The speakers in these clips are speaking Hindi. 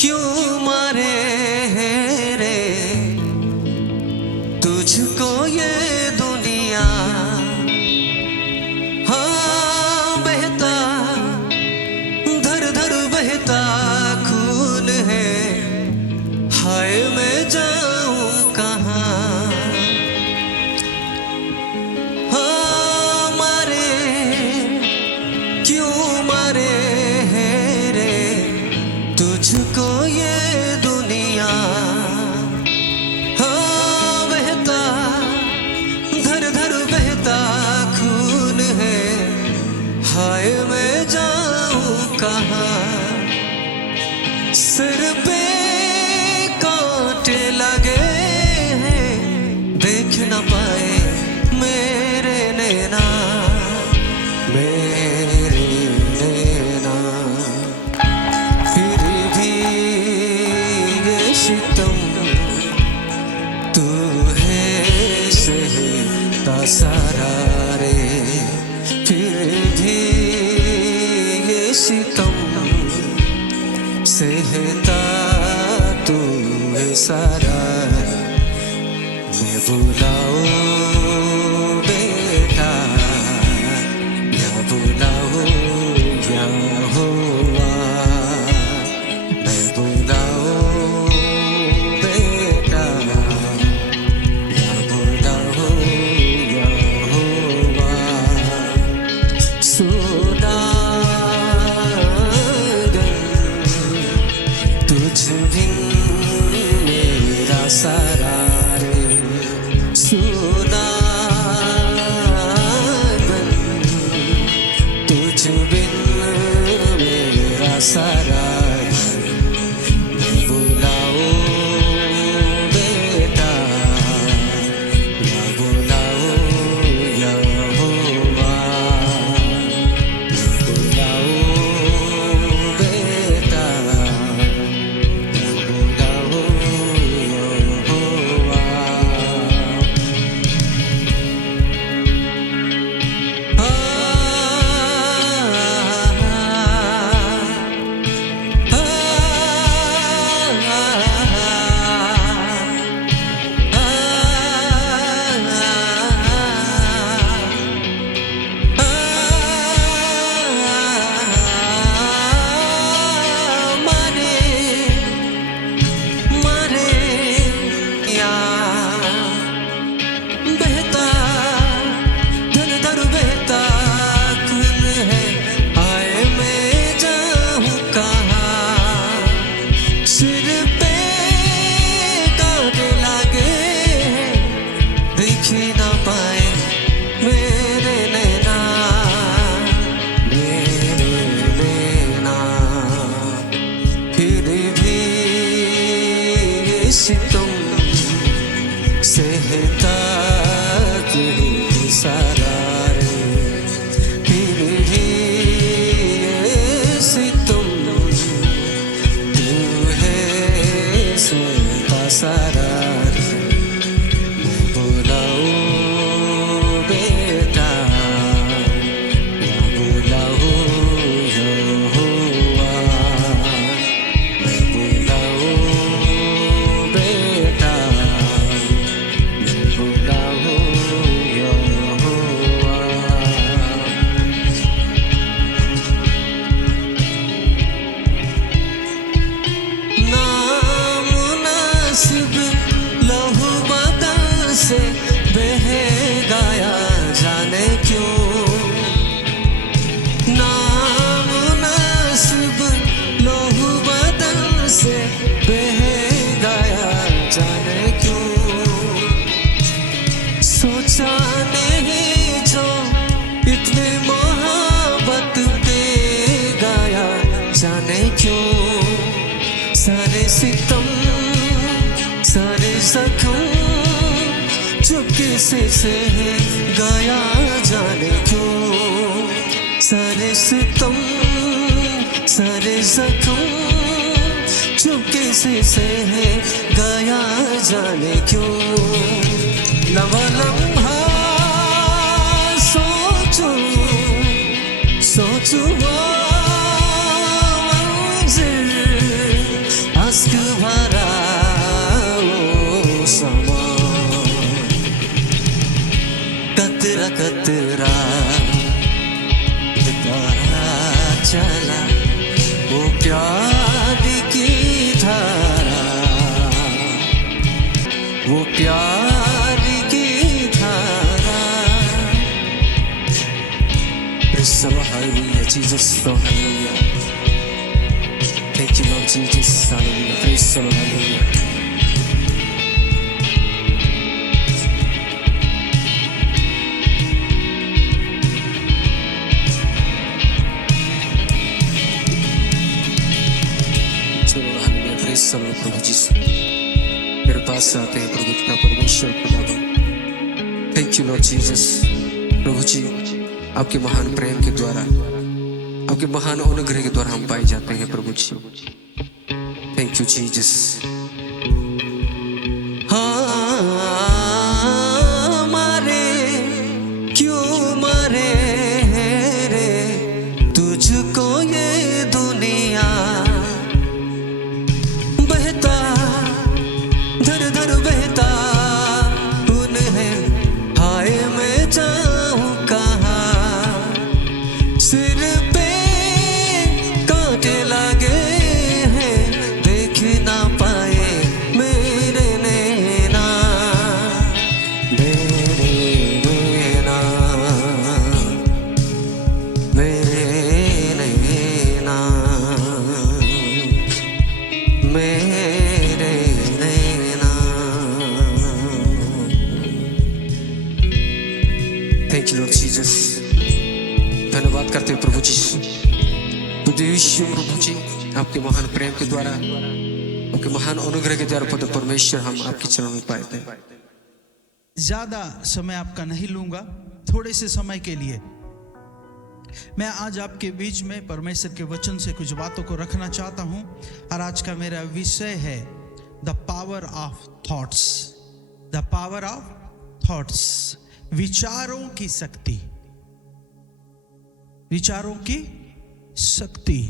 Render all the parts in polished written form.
क्यों मारे हैं रे तुझको ये दुनिया। हाँ बहता धर धर बहता खून है, हाय मैं जाऊं कहाँ। हाँ मारे क्यों मारे हैं रे तुझको ये दुनिया। हाँ बहता धर धर बहता खून है, हाय मैं जाऊं कहाँ। सिर पे कांटे लगे हैं, देख न पाए मेरे नैना मेरे नैना। फिर भी ये सितम तू है सहता सारा रे। फिर भी ये सितम सहता तू है सारा। मैं बुलाऊं बेटा या बुलाऊं या हुआ। मैं बुलाऊं बेटा या बुलाऊं या हुआ। सुना तुझ बिन मेरा सारा रे। सुना तुझ बिन मेरा सारा रे। मैं बुलाऊं बेटा या बुलाऊं या हुआ। मैं बुलाऊं बेटा तुम सहता तुझे सारा रे। फिर भी ऐसी तुम तू है सहता सारा रे। मैं बुलाऊं बेटा या बुलाऊं या हुआ। मैं बुलाऊं बेटा मैं बुलाऊं या हुआ। नामुनासिब लहू बदन से बह गया जाने क्यों। नामुनासिब लहू बदन से बह गया जाने क्यों। सोचा नहीं जो इतने मोहब्बत पे गया जाने क्यों। सारे सितम सारे जख्म चुपके से गया जाने क्यों। सारे सितम सारे जख्म चुपके से गया जाने क्यों। लम्हा लम्हा सोचूं सोचूं वो मंजिल की धारा, वो प्यार की धारा। Praise the Lord, hallelujah, Jesus, Lord, hallelujah. Thank you, Lord Jesus, hallelujah. Praise the Lord, hallelujah. समय प्रभु जी मेरे पास आते हैं प्रभु इतना परमेश्वर खुदावन। Thank you Lord Jesus. प्रभु जी आपके महान प्रेम के द्वारा, आपके महान अनुग्रह के द्वारा हम पाए जाते हैं प्रभु जी। Thank you Jesus. हाँ मारे क्यों मारे रे तुझको ये दुनिया, धर धर बहता उन्हें हाय मैं जाऊं कहाँ। सिर पे कांटे लगे हैं देख ना पाए मेरे नैना, मेरे नैना, मेरे नैना, मेरे थैंक यू लॉर्ड जीसस। धन्यवाद करते हैं प्रभु जी, प्रभु जी आपके महान प्रेम के द्वारा, आपके महान अनुग्रह के द्वारा पद परमेश्वर हम आपके चरणों में पाए थे। ज्यादा समय आपका नहीं लूंगा, थोड़े से समय के लिए मैं आज आपके बीच में परमेश्वर के वचन से कुछ बातों को रखना चाहता हूं। और आज का मेरा विषय है the power of thoughts. The power of thoughts, विचारों की शक्ति, विचारों की शक्ति।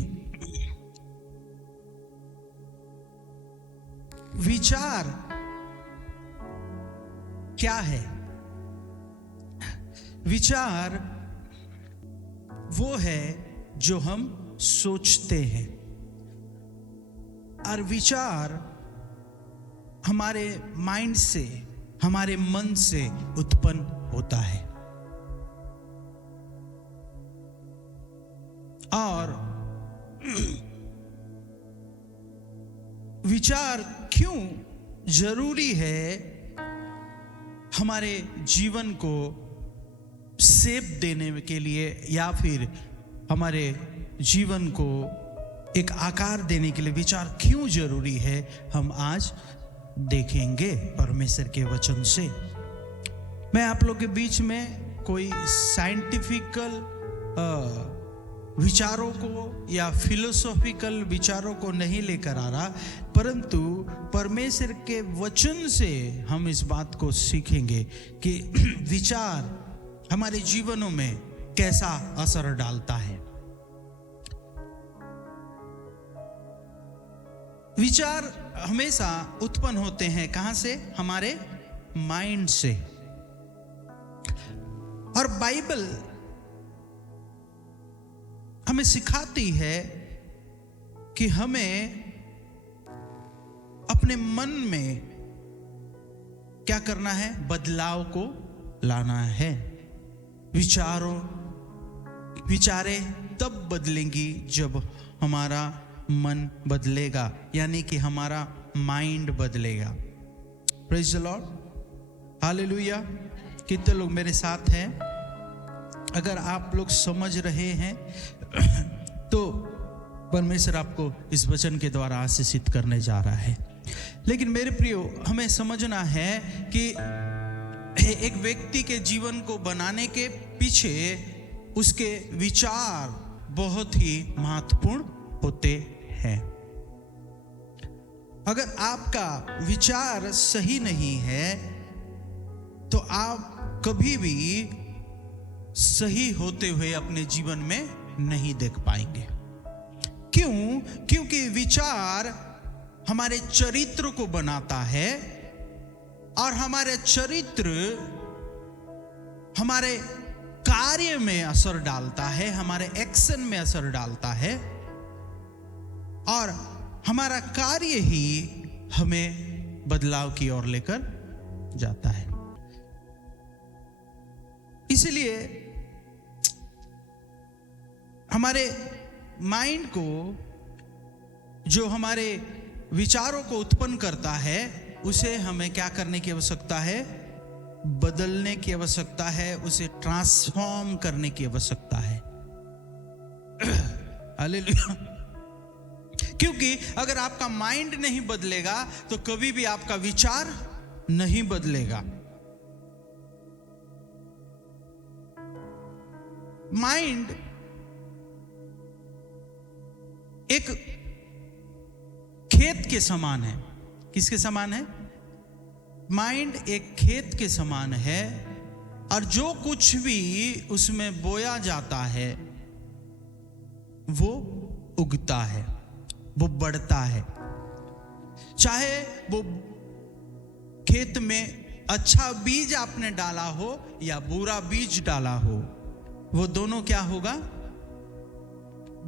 विचार क्या है? विचार वो है जो हम सोचते हैं, और विचार हमारे माइंड से, हमारे मन से उत्पन्न होता है। और विचार क्यों जरूरी है हमारे जीवन को शेप देने के लिए, या फिर हमारे जीवन को एक आकार देने के लिए विचार क्यों जरूरी है, हम आज देखेंगे परमेश्वर के वचन से। मैं आप लोग के बीच में कोई साइंटिफिकल विचारों को या फिलोसॉफिकल विचारों को नहीं लेकर आ रहा, परंतु परमेश्वर के वचन से हम इस बात को सीखेंगे कि विचार हमारे जीवनों में कैसा असर डालता है। विचार हमेशा उत्पन्न होते हैं कहां से? हमारे माइंड से। और बाइबल हमें सिखाती है कि हमें अपने मन में क्या करना है? बदलाव को लाना है। विचारें तब बदलेंगी जब हमारा मन बदलेगा, यानी कि हमारा माइंड बदलेगा। Praise the Lord, hallelujah. कितने लोग मेरे साथ हैं? अगर आप लोग समझ रहे हैं तो परमेश्वर आपको इस वचन के द्वारा आशीषित करने जा रहा है। लेकिन मेरे प्रियो, हमें समझना है कि एक व्यक्ति के जीवन को बनाने के पीछे उसके विचार बहुत ही महत्वपूर्ण होते हैं। अगर आपका विचार सही नहीं है तो आप कभी भी सही होते हुए अपने जीवन में नहीं देख पाएंगे। क्यों? क्योंकि विचार हमारे चरित्र को बनाता है, और हमारे चरित्र हमारे कार्य में असर डालता है, हमारे एक्शन में असर डालता है, और हमारा कार्य ही हमें बदलाव की ओर लेकर जाता है। इसलिए हमारे माइंड को, जो हमारे विचारों को उत्पन्न करता है, उसे हमें क्या करने की आवश्यकता है? बदलने की आवश्यकता है, उसे ट्रांसफॉर्म करने की आवश्यकता है। हालेलुया। क्योंकि अगर आपका माइंड नहीं बदलेगा तो कभी भी आपका विचार नहीं बदलेगा। माइंड एक खेत के समान है। किसके समान है? माइंड एक खेत के समान है, और जो कुछ भी उसमें बोया जाता है वो उगता है, वो बढ़ता है। चाहे वो खेत में अच्छा बीज आपने डाला हो या बुरा बीज डाला हो, वो दोनों क्या होगा?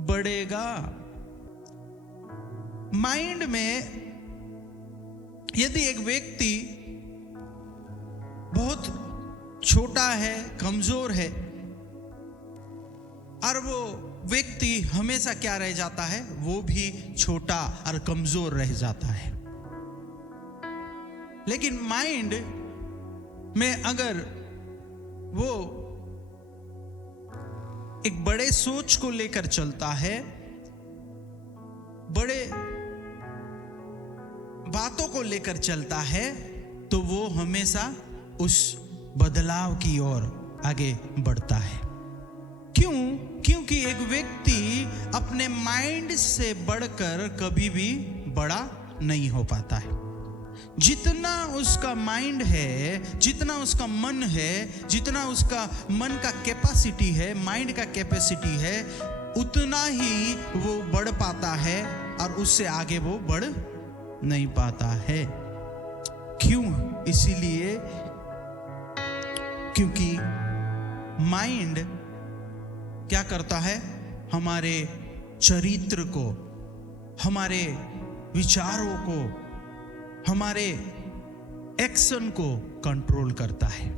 बढ़ेगा। माइंड में यदि एक व्यक्ति बहुत छोटा है, कमजोर है, और वो व्यक्ति हमेशा क्या रह जाता है? वो भी छोटा और कमजोर रह जाता है। लेकिन माइंड में अगर वो एक बड़े सोच को लेकर चलता है, बड़े बातों को लेकर चलता है, तो वो हमेशा उस बदलाव की ओर आगे बढ़ता है। क्यों? क्योंकि एक व्यक्ति अपने माइंड से बढ़कर कभी भी बड़ा नहीं हो पाता है। जितना उसका माइंड है, जितना उसका मन है, जितना उसका मन का कैपेसिटी है, माइंड का कैपेसिटी है, उतना ही वो बढ़ पाता है, और उससे आगे वो बढ़ नहीं पाता है। क्यों? इसीलिए क्योंकि माइंड क्या करता है? हमारे चरित्र को, हमारे विचारों को, हमारे एक्शन को कंट्रोल करता है।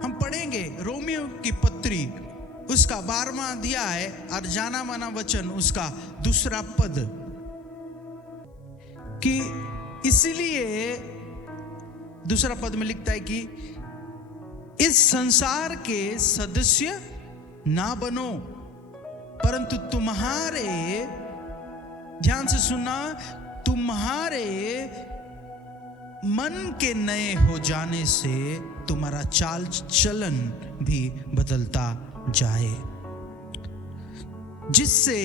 हम पढ़ेंगे रोमियो की पत्री, उसका 12वां अध्याय और जाना माना वचन, उसका 2 पद, कि इसलिए 2 पद में लिखता है कि इस संसार के सदस्य ना बनो, परंतु तुम्हारे, ध्यान से सुनना, तुम्हारे मन के नए हो जाने से तुम्हारा चाल चलन भी बदलता जाए, जिससे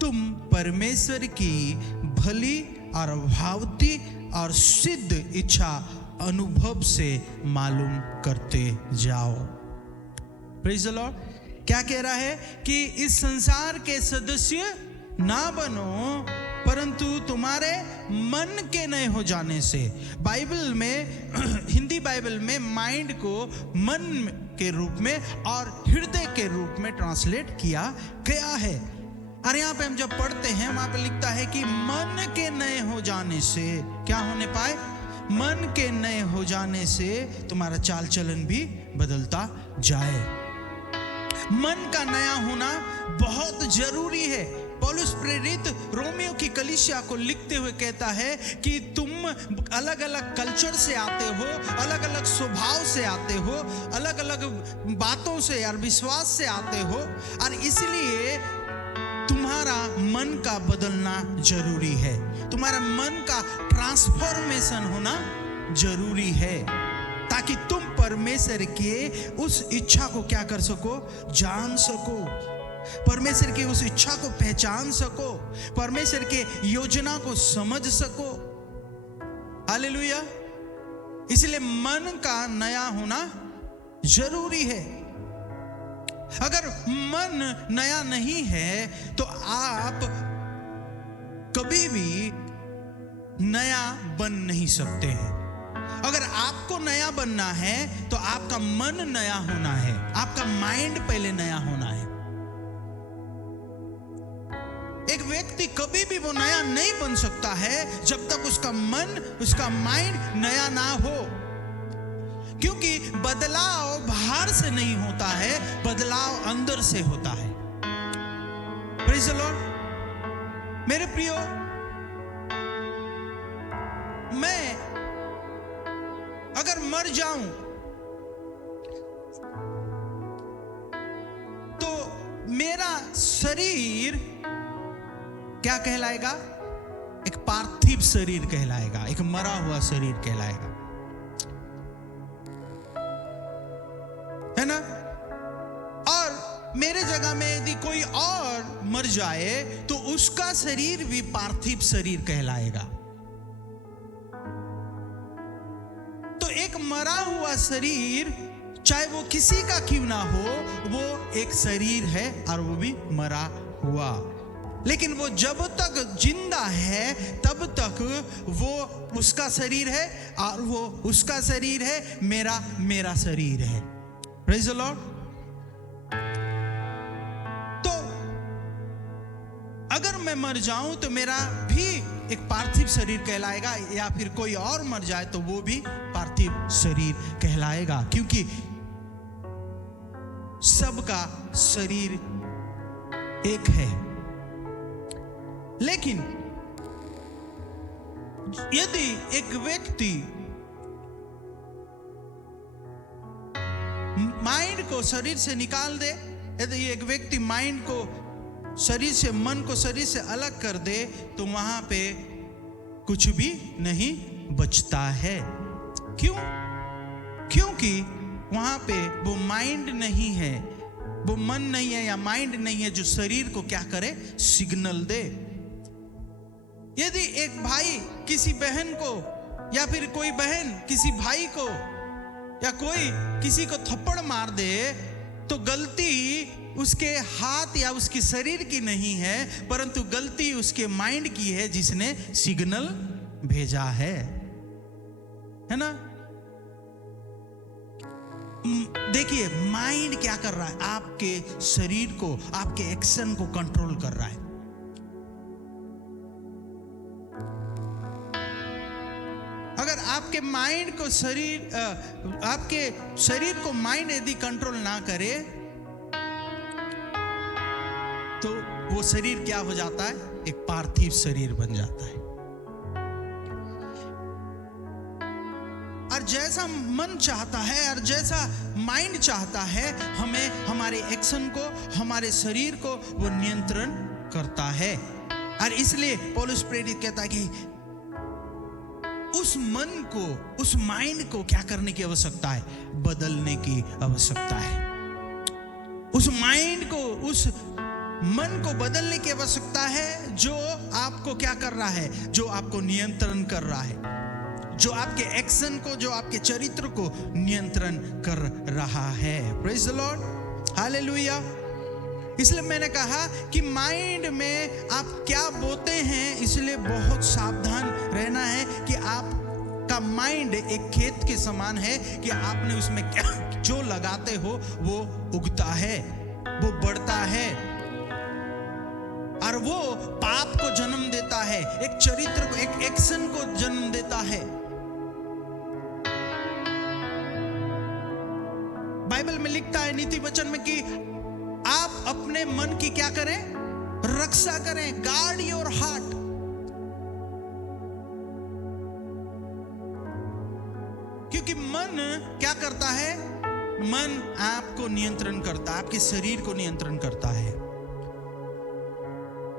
तुम परमेश्वर की भली और भावती और सिद्ध इच्छा अनुभव से मालूम करते जाओ। Praise the Lord. क्या कह रहा है? कि इस संसार के सदस्य ना बनो, परंतु तुम्हारे मन के नए हो जाने से। बाइबल में, हिंदी बाइबल में माइंड को मन के रूप में और हृदय के रूप में ट्रांसलेट किया गया है। और यहाँ पे हम जब पढ़ते हैं, वहां पे लिखता है कि मन के नए हो जाने से क्या होने पाए? मन के नए हो जाने से तुम्हारा चाल चलन भी बदलता जाए। मन का नया होना बहुत जरूरी है। पौलुस प्रेरित रोमियो की कलीसिया को लिखते हुए कहता है कि तुम अलग अलग कल्चर से आते हो, अलग अलग स्वभाव से आते हो, अलग अलग बातों से और विश्वास से आते हो, और इसलिए तुम्हारा मन का बदलना जरूरी है। तुम्हारा मन का ट्रांसफॉर्मेशन होना जरूरी है, ताकि तुम परमेश्वर के उस इच्छा को क्या कर सको? जान सको, परमेश्वर की उस इच्छा को पहचान सको, परमेश्वर के योजना को समझ सको। हालेलुया। इसलिए मन का नया होना जरूरी है। अगर मन नया नहीं है तो आप कभी भी नया बन नहीं सकते हैं। अगर आपको नया बनना है तो आपका मन नया होना है, आपका माइंड पहले नया होना है। व्यक्ति कभी भी वो नया नहीं बन सकता है जब तक उसका मन, उसका माइंड नया ना हो। क्योंकि बदलाव बाहर से नहीं होता है, बदलाव अंदर से होता है। Praise the Lord. मेरे प्रियो, मैं अगर मर जाऊं तो मेरा शरीर क्या कहलाएगा? एक पार्थिव शरीर कहलाएगा, एक मरा हुआ शरीर कहलाएगा, है ना? और मेरे जगह में यदि कोई और मर जाए तो उसका शरीर भी पार्थिव शरीर कहलाएगा। तो एक मरा हुआ शरीर, चाहे वो किसी का क्यों ना हो, वो एक शरीर है और वो भी मरा हुआ। लेकिन वो जब तक जिंदा है तब तक वो उसका शरीर है और वो उसका शरीर है, मेरा शरीर है। Praise the Lord. तो अगर मैं मर जाऊं तो मेरा भी एक पार्थिव शरीर कहलाएगा, या फिर कोई और मर जाए तो वो भी पार्थिव शरीर कहलाएगा, क्योंकि सबका शरीर एक है। लेकिन यदि एक व्यक्ति माइंड को शरीर से निकाल दे, यदि एक व्यक्ति माइंड को शरीर से, मन को शरीर से अलग कर दे, तो वहां पे कुछ भी नहीं बचता है। क्यों? क्योंकि वहां पे वो माइंड नहीं है, वो मन नहीं है या माइंड नहीं है जो शरीर को क्या करे? सिग्नल दे। यदि एक भाई किसी बहन को, या फिर कोई बहन किसी भाई को, या कोई किसी को थप्पड़ मार दे, तो गलती उसके हाथ या उसके शरीर की नहीं है, परंतु गलती उसके माइंड की है जिसने सिग्नल भेजा है ना? देखिए, माइंड क्या कर रहा है? आपके शरीर को, आपके एक्शन को कंट्रोल कर रहा है। अगर आपके माइंड को शरीर, आपके शरीर को माइंड यदि कंट्रोल ना करे तो वो शरीर क्या हो जाता है? एक पार्थिव शरीर बन जाता है। और जैसा मन चाहता है और जैसा माइंड चाहता है, हमें हमारे एक्शन को, हमारे शरीर को वो नियंत्रण करता है। और इसलिए पौलुस प्रेरित कहता है कि उस मन को, उस माइंड को क्या करने की आवश्यकता है? बदलने की आवश्यकता है। उस माइंड को, उस मन को बदलने की आवश्यकता है जो आपको क्या कर रहा है? जो आपको नियंत्रण कर रहा है, जो आपके एक्शन को, जो आपके चरित्र को नियंत्रण कर रहा है। Praise the Lord, hallelujah. इसलिए मैंने कहा कि माइंड में आप क्या बोते हैं, इसलिए बहुत सावधान रहना है कि आपका माइंड एक खेत के समान है कि आपने उसमें क्या जो लगाते हो वो उगता है, वो बढ़ता है और वो पाप को जन्म देता है, एक चरित्र को, एक एक्शन को जन्म देता है। बाइबल में लिखता है नीति वचन में कि आप अपने मन की क्या करें? रक्षा करें। Guard your heart. क्योंकि मन क्या करता है? मन आपको नियंत्रण करता है, आपके शरीर को नियंत्रण करता है।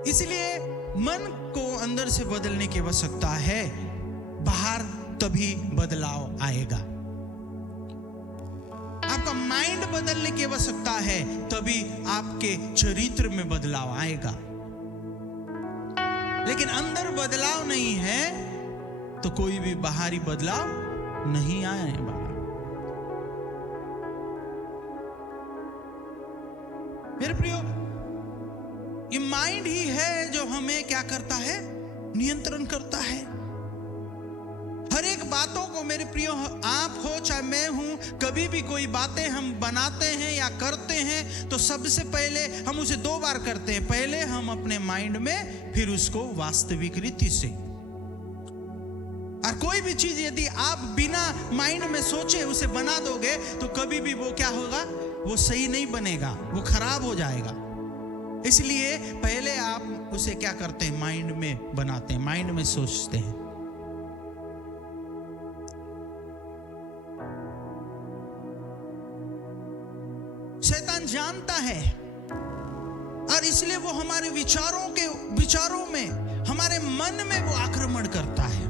इसलिए मन को अंदर से बदलने की आवश्यकता है, बाहर तभी बदलाव आएगा। आपका माइंड बदलने की आवश्यकता है, तभी आपके चरित्र में बदलाव आएगा। लेकिन अंदर बदलाव नहीं है तो कोई भी बाहरी बदलाव नहीं आएगा। मेरे प्रियो, ये माइंड ही है जो हमें क्या करता है? नियंत्रण करता है। हर एक बातों को मेरे प्रियो, आप हो चाहे मैं हूं, कभी भी कोई बातें हम बनाते हैं या करते हैं तो सबसे पहले हम उसे दो बार करते हैं। पहले हम हम अपने माइंड में फिर उसको वास्तविक रीति से। और कोई भी चीज यदि आप बिना माइंड में सोचे उसे बना दोगे तो कभी भी वो क्या होगा, वो सही नहीं बनेगा, वो खराब हो जाएगा। इसलिए पहले आप उसे क्या करते हैं, माइंड में बनाते हैं, माइंड में सोचते हैं। शैतान जानता है और इसलिए वो हमारे विचारों में, हमारे मन में वो आक्रमण करता है,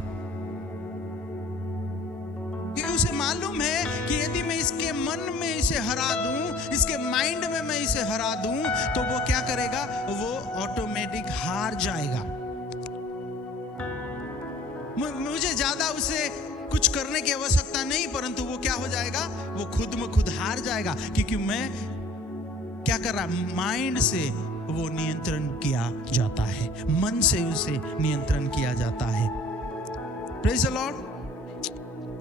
क्योंकि उसे मालूम है कि यदि मैं इसके मन में इसे हरा दूं, इसके माइंड में मैं इसे हरा दूं, तो वो क्या करेगा, वो ऑटोमेटिक हार जाएगा। मुझे ज्यादा उसे कुछ करने की आवश्यकता नहीं, परंतु वो क्या हो जाएगा, वो खुद में खुद हार जाएगा, क्योंकि मैं क्या कर रहा, माइंड से वो नियंत्रण किया जाता है, मन से उसे नियंत्रण किया जाता है। Praise the Lord.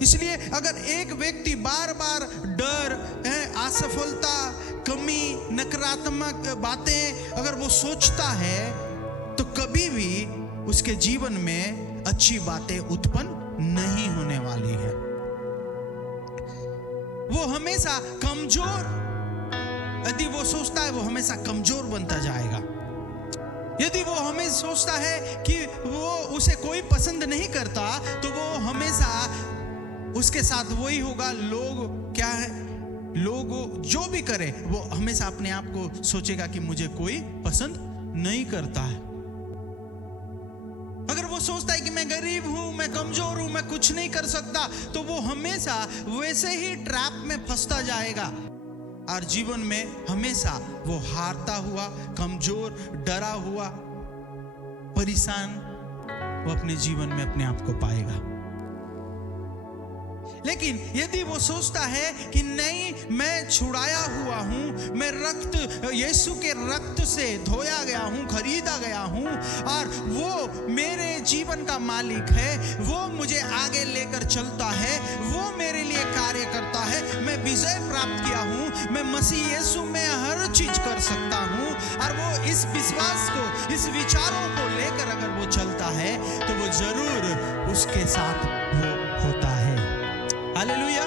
इसलिए अगर एक व्यक्ति बार बार डर, असफलता, कमी, नकारात्मक बातें अगर वो सोचता है, तो कभी भी उसके जीवन में अच्छी बातें उत्पन्न नहीं होने वाली है। वो हमेशा कमजोर, यदि वो सोचता है वो हमेशा कमजोर बनता जाएगा। यदि वो हमें सोचता है कि वो उसे कोई पसंद नहीं करता, तो वो हमेशा उसके साथ वही होगा। लोग क्या है, लोग जो भी करे वो हमेशा अपने आप को सोचेगा कि मुझे कोई पसंद नहीं करता है। अगर वो सोचता है कि मैं गरीब हूं, मैं कमजोर हूं, मैं कुछ नहीं कर सकता, तो वो हमेशा वैसे ही ट्रैप में फंसता जाएगा और जीवन में हमेशा वो हारता हुआ, कमजोर, डरा हुआ, परेशान वो अपने जीवन में अपने आप को पाएगा। लेकिन यदि वो सोचता है कि नहीं, मैं छुड़ाया हुआ हूं, मैं यीशु के रक्त से धोया गया हूं, खरीदा गया हूं, और वो मेरे जीवन का मालिक है, वो मुझे आगे लेकर चलता है, वो मेरे लिए कार्य करता है, मैं विजय प्राप्त किया हूं, मैं मसीह यीशु में हर चीज कर सकता हूं, और वो इस विश्वास को, इस विचारों को लेकर अगर वो चलता है, तो वो जरूर उसके साथ वो होता है। हालेलुया।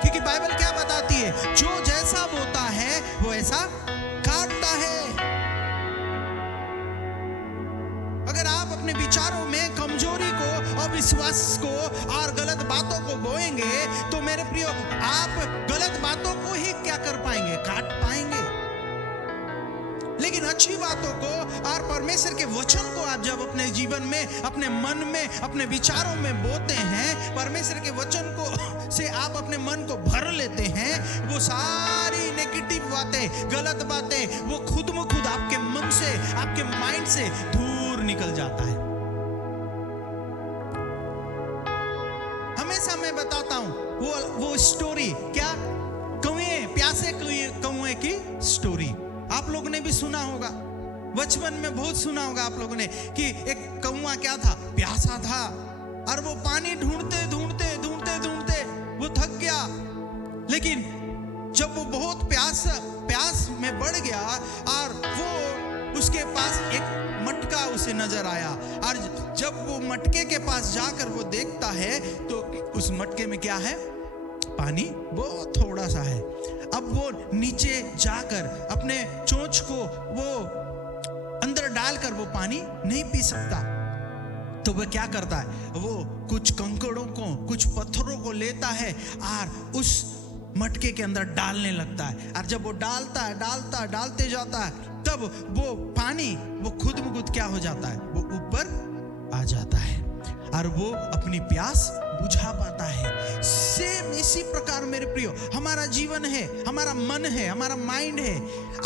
क्योंकि बाइबल क्या बताती है, जो जैसा बोता है वो ऐसा काटता है। अगर आप अपने विचारों में कमजोरी को, अविश्वास को और गलत बातों को बोएंगे, तो मेरे प्रियो, आप गलत बातों को ही क्या कर पाएंगे, काट पाएंगे। लेकिन अच्छी बातों को और परमेश्वर के वचन को आप जब अपने जीवन में, अपने मन में, अपने विचारों में बोते हैं, परमेश्वर के वचन को से आप अपने मन को भर लेते हैं, वो सारी नेगेटिव बातें, गलत बातें, वो खुद में खुद आपके मन से, आपके माइंड से दूर निकल जाता है। हमेशा मैं बताता हूं वो स्टोरी, क्या, प्यासे कौए की स्टोरी। आप लोगों ने भी सुना होगा, बचपन में बहुत सुना होगा आप लोगों ने, कि एक कौवा क्या था, प्यासा था, और वो पानी ढूंढते ढूंढते वो थक गया। लेकिन जब वो बहुत प्यास में बढ़ गया, और वो उसके पास एक मटका उसे नजर आया, और जब वो मटके के पास जाकर वो देखता है, तो उस मटके में क्या है, पानी बहुत थोड़ा सा है। अब वो नीचे जाकर अपने चोंच को वो अंदर डालकर वो पानी नहीं पी सकता, तो वह क्या करता है, वो कुछ कंकड़ों को, कुछ पत्थरों को लेता है और उस मटके के अंदर डालने लगता है। और जब वो डालते जाता है, तब वो पानी वो खुद में खुद क्या हो जाता है, वो ऊपर आ जाता है और वो अपनी प्यास बुझा पाता है। सेम इसी प्रकार मेरे प्रियो हमारा जीवन है, हमारा मन है, हमारा माइंड है।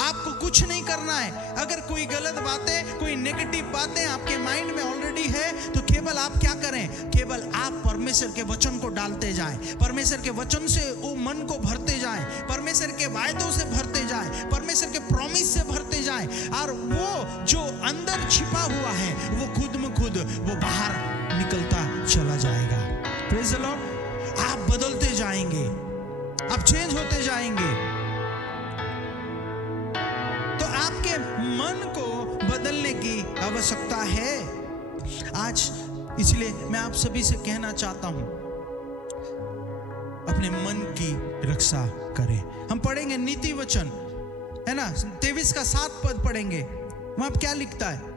आपको कुछ नहीं करना है। अगर कोई गलत बातें, कोई नेगेटिव बातें आपके माइंड में ऑलरेडी है, तो केवल आप क्या करें, केवल आप परमेश्वर के वचन को डालते जाएं, परमेश्वर के वचन से वो मन को भरते जाएं, परमेश्वर के वायदों से भरते जाएं, परमेश्वर के प्रॉमिस से भरते जाएं, और वो जो अंदर छिपा हुआ है वो खुद में खुद वो बाहर निकलता चला जाएगा। Praise the Lord. आप बदलते जाएंगे, आप चेंज होते जाएंगे। तो आपके मन को बदलने की आवश्यकता है आज। इसलिए मैं आप सभी से कहना चाहता हूं, अपने मन की रक्षा करें। हम पढ़ेंगे नीति वचन, है ना, 23 का 7 पद पढ़ेंगे। वहां क्या लिखता है?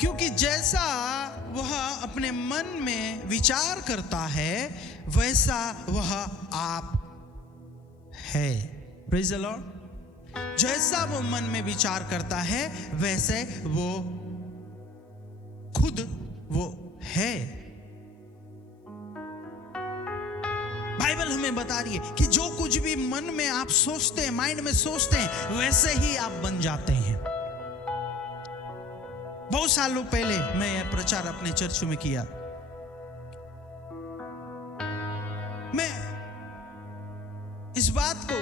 क्योंकि जैसा वह अपने मन में विचार करता है वैसा वह आप है। Praise the Lord. जैसा वो मन में विचार करता है वैसे वो खुद वो है। बाइबल हमें बता रही है कि जो कुछ भी मन में आप सोचते हैं, माइंड में सोचते हैं, वैसे ही आप बन जाते हैं। बहुत सालों पहले मैं यह प्रचार अपने चर्च में किया। मैं इस बात को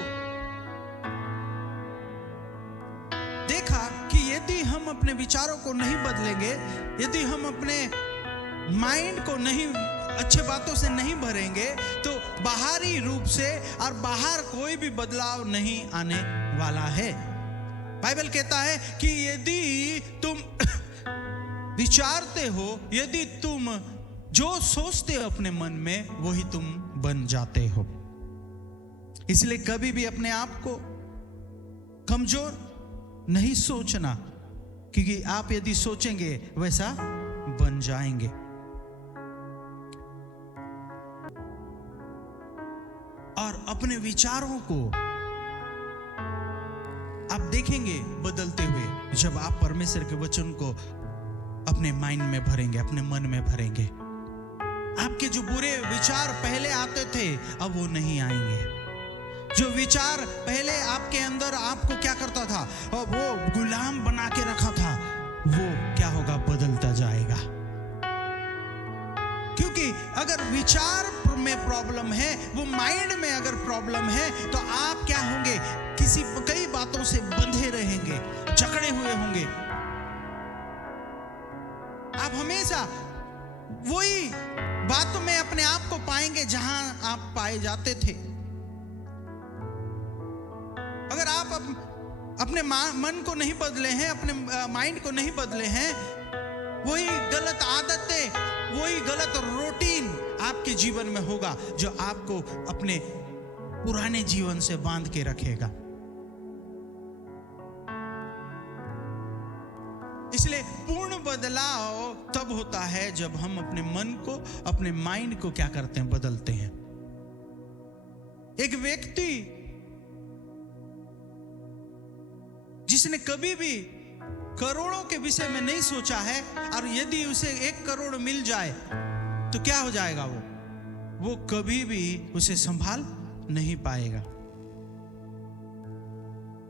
देखा कि यदि हम अपने विचारों को नहीं बदलेंगे, यदि हम अपने माइंड को नहीं अच्छे बातों से नहीं भरेंगे, तो बाहरी रूप से और बाहर कोई भी बदलाव नहीं आने वाला है। बाइबल कहता है कि यदि तुम विचारते हो, यदि तुम जो सोचते हो अपने मन में, वही तुम बन जाते हो। इसलिए कभी भी अपने आप को कमजोर नहीं सोचना, क्योंकि आप यदि सोचेंगे वैसा बन जाएंगे। और अपने विचारों को आप देखेंगे बदलते हुए जब आप परमेश्वर के वचन को अपने माइंड में भरेंगे, अपने मन में भरेंगे। आपके जो बुरे विचार पहले आते थे अब वो नहीं आएंगे। जो विचार पहले आपके अंदर आपको क्या करता था, वो गुलाम बना के रखा था, वो क्या होगा, बदलता जाएगा। क्योंकि अगर विचार में प्रॉब्लम है, वो माइंड में अगर प्रॉब्लम है, तो आप क्या होंगे, कई बातों से बंधे रहेंगे, जकड़े हुए होंगे। आप हमेशा वही बातों में अपने आप को पाएंगे जहां आप पाए जाते थे। अगर आप अपने मन को नहीं बदले हैं, अपने माइंड को नहीं बदले हैं, वही गलत आदतें, वही गलत रूटीन आपके जीवन में होगा जो आपको अपने पुराने जीवन से बांध के रखेगा। इसलिए पूर्ण बदलाव तब होता है जब हम अपने मन को, अपने माइंड को क्या करते हैं, बदलते हैं। एक व्यक्ति जिसने कभी भी करोड़ों के विषय में नहीं सोचा है, और यदि उसे 1 करोड़ मिल जाए तो क्या हो जाएगा, वो कभी भी उसे संभाल नहीं पाएगा,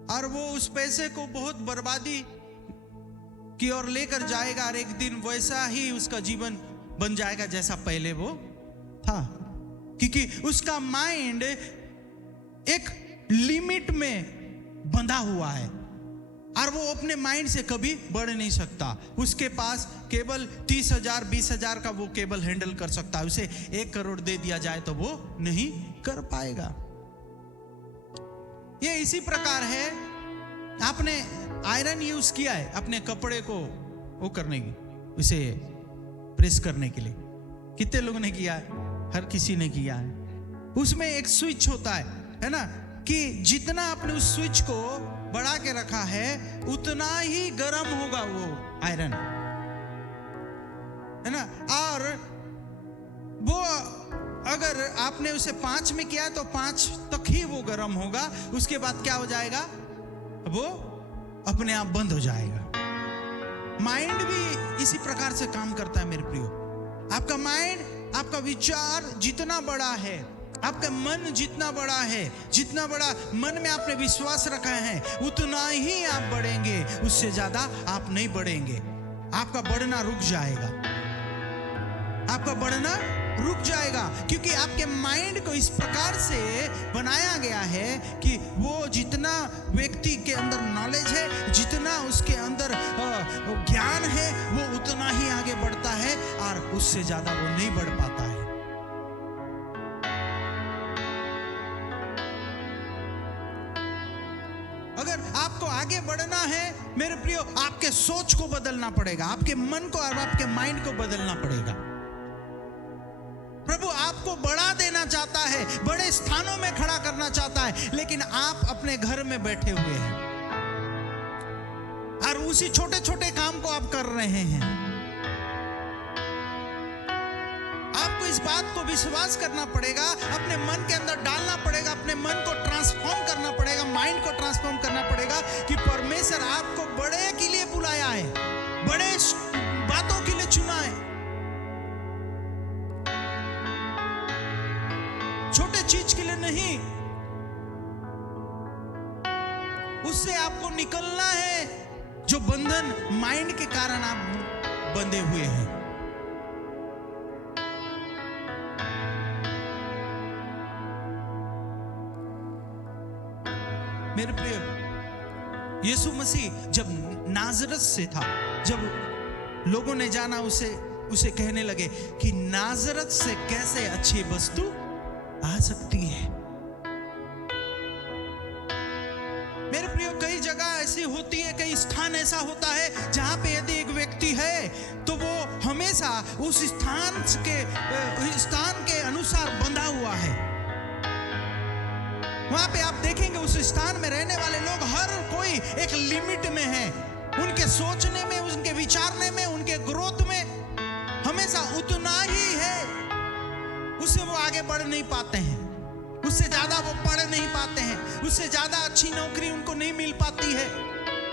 और वो उस पैसे को बहुत बर्बादी की ओर लेकर जाएगा, और एक दिन वैसा ही उसका जीवन बन जाएगा जैसा पहले वो था। क्योंकि उसका माइंड एक लिमिट में बंधा हुआ है, और वो अपने माइंड से कभी बढ़ नहीं सकता। उसके पास केवल 30,000 20,000 का वो केवल हैंडल कर सकता है। उसे 1 करोड़ दे दिया जाए तो वो नहीं कर पाएगा। ये इसी प्रकार है, आपने आयरन यूज किया है अपने कपड़े को वो करने की, उसे प्रेस करने के लिए, कितने लोगों ने किया है? हर किसी ने किया है। उसमें एक स्विच होता है ना, कि जितना आपने उस स्विच को बढ़ा के रखा है उतना ही गर्म होगा वो आयरन, है ना। और वो अगर आपने उसे 5 में किया तो 5 तक ही वो गर्म होगा, उसके बाद क्या हो जाएगा, वो अपने आप बंद हो जाएगा। माइंड भी इसी प्रकार से काम करता है मेरे प्रियो। आपका माइंड, आपका विचार जितना बड़ा है, आपका मन जितना बड़ा है, जितना बड़ा मन में आपने विश्वास रखा है, उतना ही आप बढ़ेंगे, उससे ज्यादा आप नहीं बढ़ेंगे। आपका बढ़ना रुक जाएगा, आपका बढ़ना रुक जाएगा, क्योंकि आपके माइंड को इस प्रकार से बनाया गया है कि वो जितना व्यक्ति के अंदर नॉलेज है, जितना उसके अंदर ज्ञान है, वो उतना ही आगे बढ़ता है, और उससे ज्यादा वो नहीं बढ़ पाता है। अगर आपको आगे बढ़ना है मेरे प्रियो, आपके सोच को बदलना पड़ेगा, आपके मन को और आपके माइंड को बदलना पड़ेगा। प्रभु आपको बढ़ा देना चाहता है, बड़े स्थानों में खड़ा करना चाहता है, लेकिन आप अपने घर में बैठे हुए हैं और उसी छोटे छोटे काम को आप कर रहे हैं। आपको इस बात को विश्वास करना पड़ेगा, अपने मन के अंदर डालना पड़ेगा, अपने मन को ट्रांसफॉर्म करना पड़ेगा, माइंड को ट्रांसफॉर्म करना पड़ेगा कि परमेश्वर आपको बड़े के लिए बुलाया है, बड़े बातों के लिए चुना है। छोटे चीज के लिए नहीं, उससे आपको निकलना है जो बंधन माइंड के कारण आप बंधे हुए हैं। मेरे प्रिय, यीशु मसीह जब नाजरत से था, जब लोगों ने जाना उसे कहने लगे कि नाजरत से कैसे अच्छी वस्तु आ सकती है। मेरे प्रियो, कई जगह ऐसी होती है, कई स्थान ऐसा होता है जहां पे यदि एक व्यक्ति है तो वो हमेशा उस स्थान के अनुसार बंधा हुआ है। वहां पे आप देखेंगे उस स्थान में रहने वाले लोग हर कोई एक लिमिट में है, उनके सोचने में, उनके विचारने में, उनके ग्रोथ में हमेशा उतना ही है, उससे वो आगे बढ़ नहीं पाते हैं, उससे ज्यादा वो पढ़ नहीं पाते हैं, उससे ज्यादा अच्छी नौकरी उनको नहीं मिल पाती है,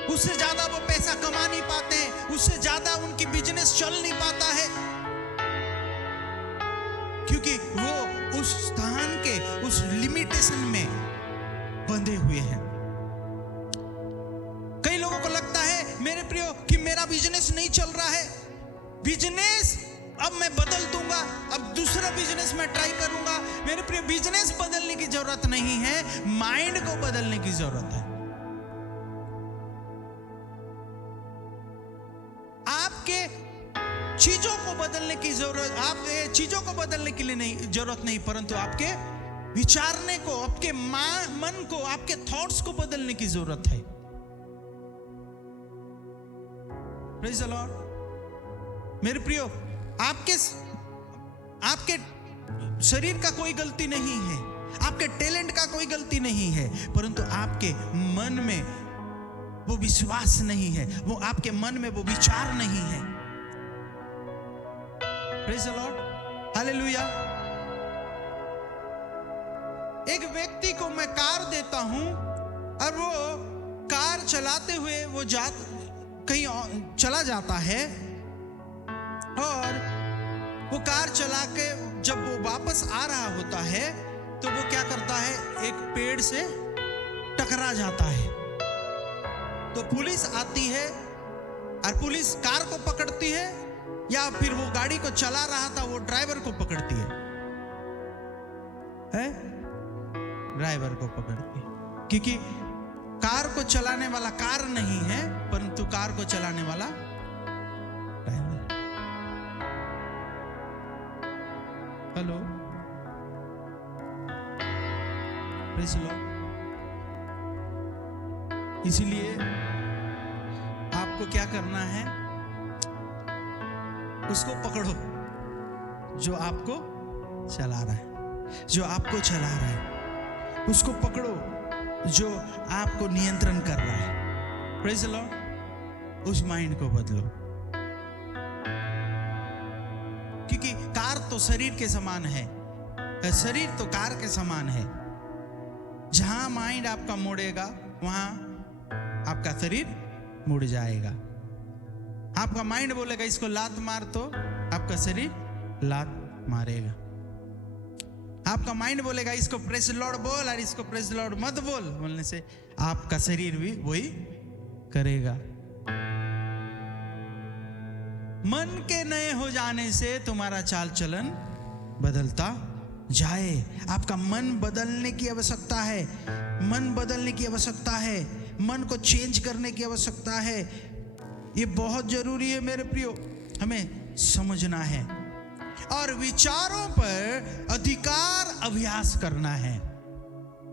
उससे ज्यादा वो पैसा कमा नहीं पाते हैं, उससे ज्यादा उनकी बिजनेस चल नहीं पाता है, क्योंकि वो उस स्थान के उस लिमिटेशन में बंधे हुए हैं। कई लोगों को लगता है मेरे प्रियो कि मेरा बिजनेस नहीं चल रहा है, बिजनेस अब मैं बदल दूंगा, अब दूसरा बिजनेस मैं ट्राई करूंगा। मेरे प्रियो, बिजनेस बदलने की जरूरत नहीं है, माइंड को बदलने की जरूरत है। आपके चीजों को बदलने की जरूरत, आपके चीजों को बदलने के लिए नहीं जरूरत नहीं, परंतु आपके विचारने को, आपके मन को, आपके थॉट्स को बदलने की जरूरत है। Praise the Lord. मेरे प्रियो, आपके शरीर का कोई गलती नहीं है, आपके टैलेंट का कोई गलती नहीं है, परंतु आपके मन में वो विश्वास नहीं है, वो आपके मन में वो विचार नहीं है। Praise the Lord, hallelujah. एक व्यक्ति को मैं कार देता हूं और वो कार चलाते हुए वो कहीं चला जाता है, और वो कार चला के जब वो वापस आ रहा होता है तो वो क्या करता है, एक पेड़ से टकरा जाता है। तो पुलिस आती है और पुलिस कार को पकड़ती है, या फिर वो गाड़ी को चला रहा था वो ड्राइवर को पकड़ती है? ड्राइवर को पकड़ती है, क्योंकि कार को चलाने वाला कार नहीं है, परंतु कार को चलाने वाला driver. Hello, praise the Lord. इसीलिए आपको क्या करना है, उसको पकड़ो जो आपको चला रहा है, जो आपको चला रहा है, उसको पकड़ो जो आपको नियंत्रण कर रहा है। Praise the Lord. उस माइंड को बदलो, क्योंकि कार तो शरीर के समान है, शरीर तो कार के समान है। जहां माइंड आपका मुड़ेगा वहां आपका शरीर मुड़ जाएगा। आपका माइंड बोलेगा इसको लात मार, तो आपका शरीर लात मारेगा। आपका माइंड बोलेगा इसको प्रेज़ द लॉर्ड बोल, और इसको प्रेज़ द लॉर्ड मत बोल, बोलने से आपका शरीर भी वही करेगा। मन के नए हो जाने से तुम्हारा चाल चलन बदलता जाए। आपका मन बदलने की आवश्यकता है, मन बदलने की आवश्यकता है, मन को चेंज करने की आवश्यकता है। ये बहुत जरूरी है मेरे प्रियो, हमें समझना है। और विचारों पर अधिकार अभ्यास करना है।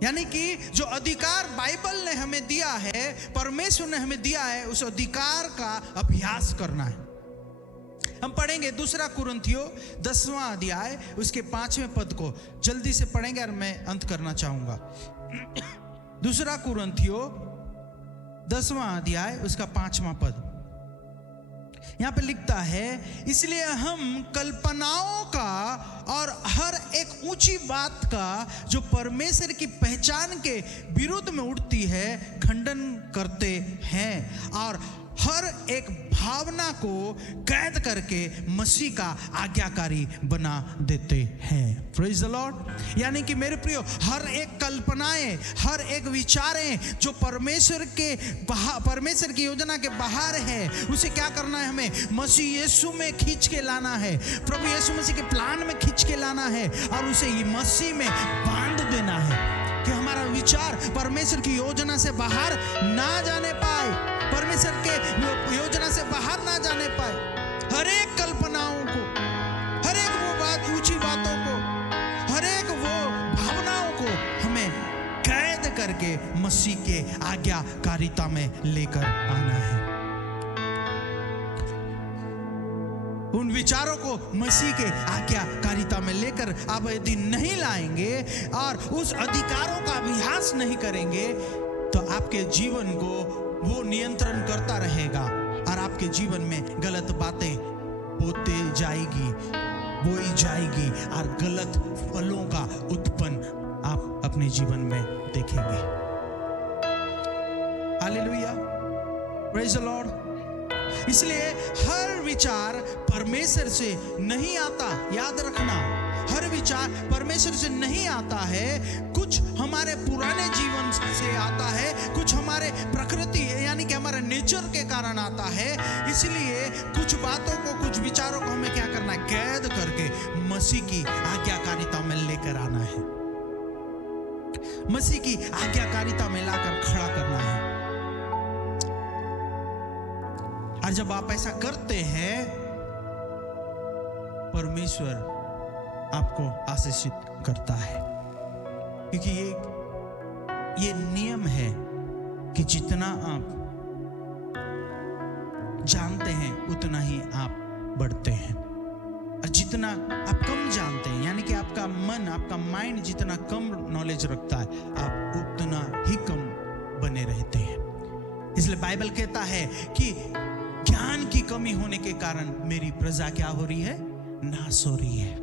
यानी कि जो अधिकार बाइबल ने हमें दिया है, परमेश्वर ने हमें दिया है, उस अधिकार का अभ्यास करना है। हम पढ़ेंगे 2 कुरिन्थियों 10वां अध्याय उसके 5वें पद को जल्दी से पढ़ेंगे और मैं अंत करना चाहूंगा। 2 कुरिन्थियों 10वां अध्याय उसका 5वां पद, यहां पे लिखता है, इसलिए हम कल्पनाओं का और हर एक ऊंची बात का जो परमेश्वर की पहचान के विरुद्ध में उठती है खंडन करते हैं और हर एक भावना को कैद करके मसीह का आज्ञाकारी बना देते हैं। Praise the Lord. यानी कि मेरे प्रियो, हर एक कल्पनाएं, हर एक विचारें जो परमेश्वर की योजना के बाहर है, उसे क्या करना है? हमें मसीह यीशु में खींच के लाना है, प्रभु यीशु मसीह के प्लान में खींच के लाना है और उसे मसीह में बांध देना है कि हमारा विचार परमेश्वर की योजना से बाहर ना जाने पाए, परमेश्वर के योजना से बाहर ना जाने पाए। हर एक कल्पनाओं को, हर एक वो ऊंची बातों को, हर एक वो भावनाओं को हमें कैद करके मसीह के आज्ञाकारिता में लेकर आना है। उन विचारों को मसीह के आज्ञाकारिता में लेकर आप यदि नहीं लाएंगे और उस अधिकारों का अभ्यास नहीं करेंगे तो आपके जीवन को वो नियंत्रण करता रहेगा और आपके जीवन में गलत बातें बोई जाएगी और गलत फलों का उत्पन्न आप अपने जीवन में देखेंगे। Hallelujah, praise the Lord. इसलिए हर विचार परमेश्वर से नहीं आता, याद रखना, हर विचार परमेश्वर से नहीं आता है। कुछ हमारे पुराने जीवन से आता है, कुछ हमारे प्रकृति यानी कि हमारे नेचर के कारण आता है। इसलिए कुछ बातों को, कुछ विचारों को हमें क्या करना है? कैद करके मसीह की आज्ञाकारिता में लेकर आना है, मसीह की आज्ञाकारिता में लाकर खड़ा करना है। और जब आप ऐसा करते हैं, परमेश्वर आपको आशीषित करता है, क्योंकि ये नियम है कि जितना आप जानते हैं उतना ही आप बढ़ते हैं, और जितना आप कम जानते हैं यानी कि आपका मन, आपका माइंड जितना कम नॉलेज रखता है, आप उतना ही कम बने रहते हैं। इसलिए बाइबल कहता है कि ज्ञान की कमी होने के कारण मेरी प्रजा क्या हो रही है? नाश हो रही है।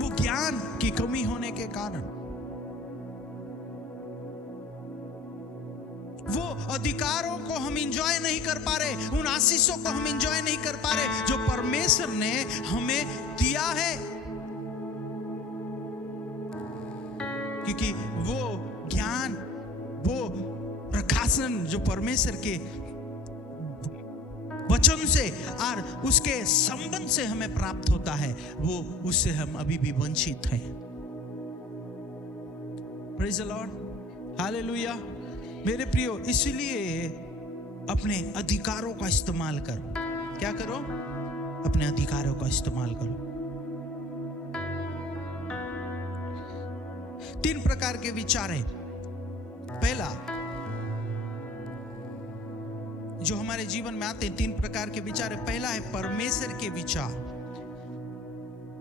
वो ज्ञान की कमी होने के कारण, वो अधिकारों को हम एंजॉय नहीं कर पा रहे, उन आशीषों को हम एंजॉय नहीं कर पा रहे जो परमेश्वर ने हमें दिया है, क्योंकि वो ज्ञान, वो प्रकाशन जो परमेश्वर के वचन से और उसके संबंध से हमें प्राप्त होता है, वो उससे हम अभी भी वंचित हैं। Praise the Lord, hallelujah. मेरे प्रियो, इसलिए अपने अधिकारों का इस्तेमाल करो। क्या करो? अपने अधिकारों का इस्तेमाल करो। 3 प्रकार के विचार हैं। पहला जो हमारे जीवन में आते हैं, 3 प्रकार के विचार है। पहला है परमेश्वर के विचार।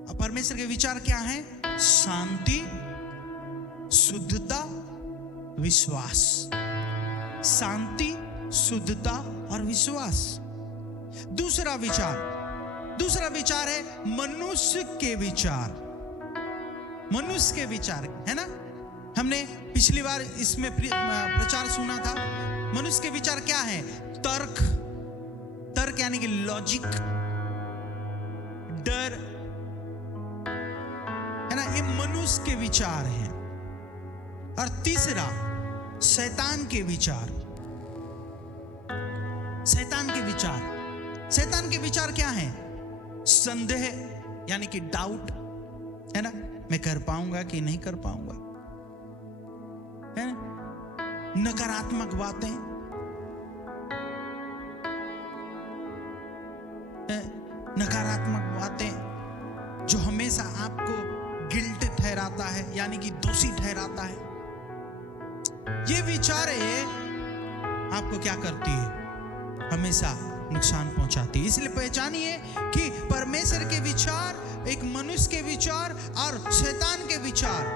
अब परमेश्वर के विचार क्या हैं? शांति, शुद्धता, विश्वास। शांति, शुद्धता और विश्वास। दूसरा विचार है मनुष्य के विचार। मनुष्य के विचार है ना, हमने पिछली बार इसमें प्रचार सुना था। मनुष्य के विचार क्या है? तर्क यानी कि लॉजिक, डर, है ना, ये मनुष्य के विचार हैं। और तीसरा शैतान के विचार। शैतान के विचार क्या है? संदेह यानी कि डाउट, है ना, मैं कर पाऊंगा कि नहीं कर पाऊंगा, है ना, नकारात्मक बातें, जो हमेशा आपको गिल्ट ठहराता है, यानी कि दोषी ठहराता है। ये विचारें आपको क्या करती है? हमेशा नुकसान पहुंचाती है। इसलिए पहचानिए कि परमेश्वर के विचार, एक मनुष्य के विचार और शैतान के विचार,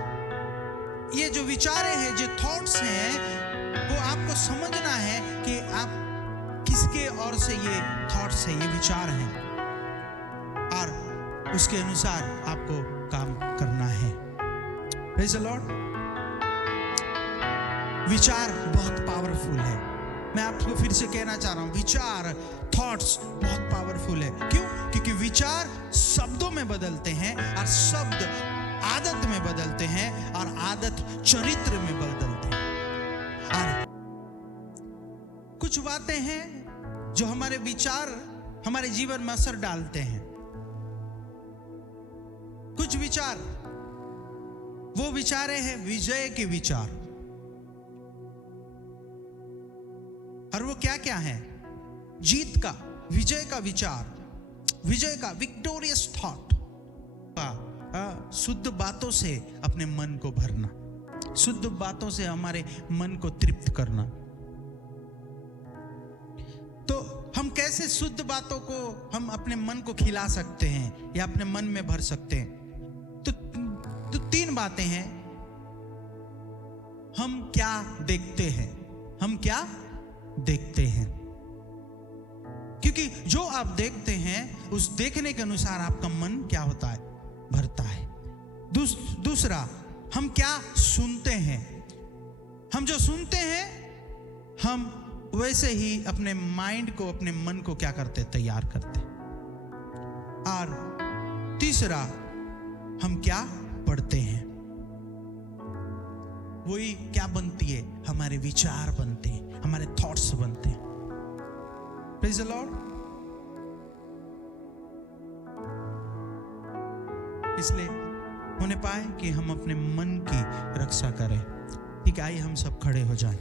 ये जो विचारें हैं, जो थॉट्स हैं, वो आपको समझना है कि आप किसके ओर से ये थॉट्स है, ये विचार हैं, और उसके अनुसार आपको काम करना है। Praise the Lord. विचार बहुत पावरफुल है। मैं आपको फिर से कहना चाह रहा हूं, विचार, थॉट्स बहुत पावरफुल है। क्यों? क्योंकि विचार शब्दों में बदलते हैं, और शब्द आदत में बदलते हैं, और आदत चरित्र में बदलते हैं। और कुछ बातें हैं जो हमारे विचार हमारे जीवन में असर डालते हैं। कुछ विचार, वो विचारें हैं विजय के विचार। और वो क्या क्या है? जीत का, विजय का विचार, विजय का विक्टोरियस थॉट, शुद्ध बातों से अपने मन को भरना, शुद्ध बातों से हमारे मन को तृप्त करना। तो हम कैसे शुद्ध बातों को हम अपने मन को खिला सकते हैं या अपने मन में भर सकते हैं? तो तीन बातें हैं। हम क्या देखते हैं? हम क्या देखते हैं? क्योंकि जो आप देखते हैं, उस देखने के अनुसार आपका मन क्या होता है? भरता है। दूसरा, हम क्या सुनते हैं? हम जो सुनते हैं, हम वैसे ही अपने माइंड को, अपने मन को क्या करते? तैयार करते। और तीसरा, हम क्या पढ़ते हैं? वही क्या बनती है? हमारे विचार बनते हैं, हमारे थॉट्स बनते हैं। Praise the Lord. इसलिए होने पाए कि हम अपने मन की रक्षा करें। ठीक है, आइए हम सब खड़े हो जाएं।